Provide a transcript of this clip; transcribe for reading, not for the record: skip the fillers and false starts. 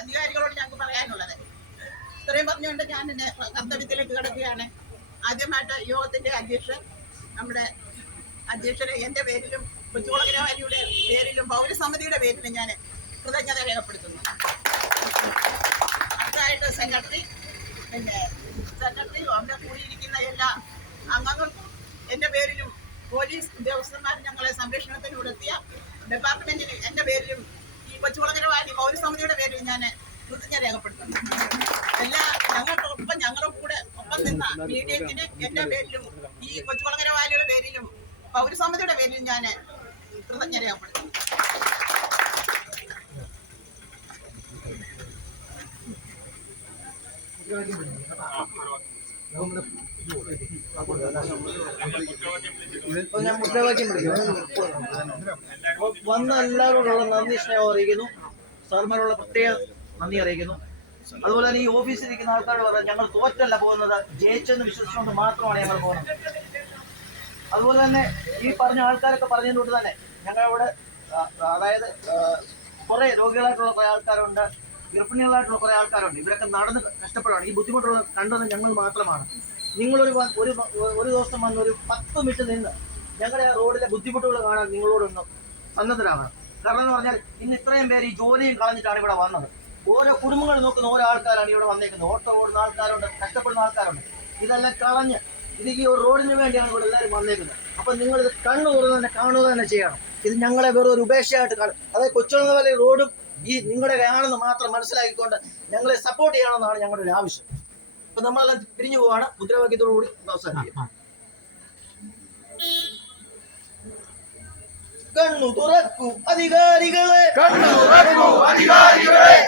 അധികാരികളോട് ഞങ്ങൾക്ക് പറയാനുള്ളത്. ഇത്രയും പറഞ്ഞുകൊണ്ട് ഞാൻ എന്നെ കർത്തവ്യത്തിലേക്ക് കിടക്കുകയാണ്. ആദ്യമായിട്ട് യോഗത്തിന്റെ നമ്മുടെ അധ്യക്ഷരെ എൻ്റെ പേരിലും കൊച്ചുകുളങ്ങര വാലിയുടെ പേരിലും പൗരസമിതിയുടെ പേരിലും ഞാൻ കൃതജ്ഞത രേഖപ്പെടുത്തുന്നു. അടുത്തായിട്ട് സെക്രട്ടറി അവിടെ കൂടിയിരിക്കുന്ന എല്ലാ അംഗങ്ങൾക്കും എൻ്റെ പേരിലും പോലീസ് ഉദ്യോഗസ്ഥന്മാർ ഞങ്ങളെ സംരക്ഷണത്തിലൂടെത്തിയ ഡിപ്പാർട്ട്മെന്റിന് എൻ്റെ പേരിലും ഈ കൊച്ചുകുളങ്ങര വാലി പൗരസമിതിയുടെ പേരിൽ ഞാൻ കൃതജ്ഞത രേഖപ്പെടുത്തുന്നു. ഞങ്ങളുടെ കൂടെ ഒപ്പം നിന്ന മീഡിയത്തിന് എൻ്റെ പേരിലും ഈ കൊച്ചുകുളങ്ങര വാലിയുടെ പേരിലും പൗരസമിതിയുടെ പേരിലും ഞാൻ കൃതജ്ഞത രേഖപ്പെടുത്തുന്നു. ഞാൻ മുദ്രാവാക്യം വന്ന എല്ലാവരോടുള്ള നന്ദി സ്നേഹം അറിയിക്കുന്നു. സാർമാരോടുള്ള പ്രത്യേക നന്ദി അറിയിക്കുന്നു. അതുപോലെ തന്നെ ഈ ഓഫീസിൽ ഇരിക്കുന്ന ആൾക്കാരോട് പറഞ്ഞാൽ ഞങ്ങൾ തോറ്റല്ല പോകുന്നത്, ജയിച്ചെന്ന് വിശ്വസിച്ചുകൊണ്ട് മാത്രമാണ് ഞങ്ങൾ പോകുന്നത്. അതുപോലെ തന്നെ ഈ പറഞ്ഞ ആൾക്കാരൊക്കെ പറഞ്ഞതിനോട് തന്നെ ഞങ്ങളിവിടെ അതായത് കുറെ രോഗികളായിട്ടുള്ള കുറെ ആൾക്കാരുണ്ട്, ഗർഭിണികളായിട്ടുള്ള കുറെ ആൾക്കാരുണ്ട്. ഇവരൊക്കെ നടന്ന് കഷ്ടപ്പെടുകയാണ്. ഈ ബുദ്ധിമുട്ടുള്ള കണ്ടത് ഞങ്ങൾ മാത്രമാണ്. നിങ്ങളൊരു ഒരു ദിവസം വന്ന് ഒരു 10 മിനിറ്റ് നിന്ന് ഞങ്ങളുടെ റോഡിലെ ബുദ്ധിമുട്ടുകൾ കാണാൻ നിങ്ങളോടൊന്നും സന്നദ്ധരാകണം. കാരണം എന്ന് പറഞ്ഞാൽ ഇന്ന് ഇത്രയും പേര് ഈ ജോലിയും കളഞ്ഞിട്ടാണ് ഇവിടെ വന്നത്. ഓരോ കുടുംബങ്ങൾ നോക്കുന്ന ഓരോ ആൾക്കാരാണ് ഇവിടെ വന്നേക്കുന്നത്. ഓട്ടോ ഓടുന്ന ആൾക്കാരുണ്ട്, കഷ്ടപ്പെടുന്ന ആൾക്കാരുണ്ട്. ഇതെല്ലാം കളഞ്ഞ് ഇത് ഈ ഒരു റോഡിന് വേണ്ടിയാണ് ഇവിടെ എല്ലാവരും വന്നേക്കുന്നത്. അപ്പം നിങ്ങളിത് കണ്ണു തുറന്ന് തന്നെ കാണുക തന്നെ ചെയ്യണം. ഇത് ഞങ്ങളെ വെറും ഒരു ഉപേക്ഷയായിട്ട് കാണും. അതായത് കൊച്ചുകുളങ്ങര വാലി റോഡും ഈ നിങ്ങളുടെ ആണെന്ന് മാത്രം മനസ്സിലാക്കിക്കൊണ്ട് ഞങ്ങളെ സപ്പോർട്ട് ചെയ്യണമെന്നാണ് ഞങ്ങളുടെ ഒരു ആവശ്യം. അപ്പൊ നമ്മളെല്ലാം പിരിഞ്ഞു പോവാണ്. മുദ്രാവാക്യത്തോടു കൂടി അവസാനിപ്പിക്കും. കണ്ണു തുറക്കൂ അധികാരികളെ, കണ്ണു തുറക്കൂ അധികാരികളെ.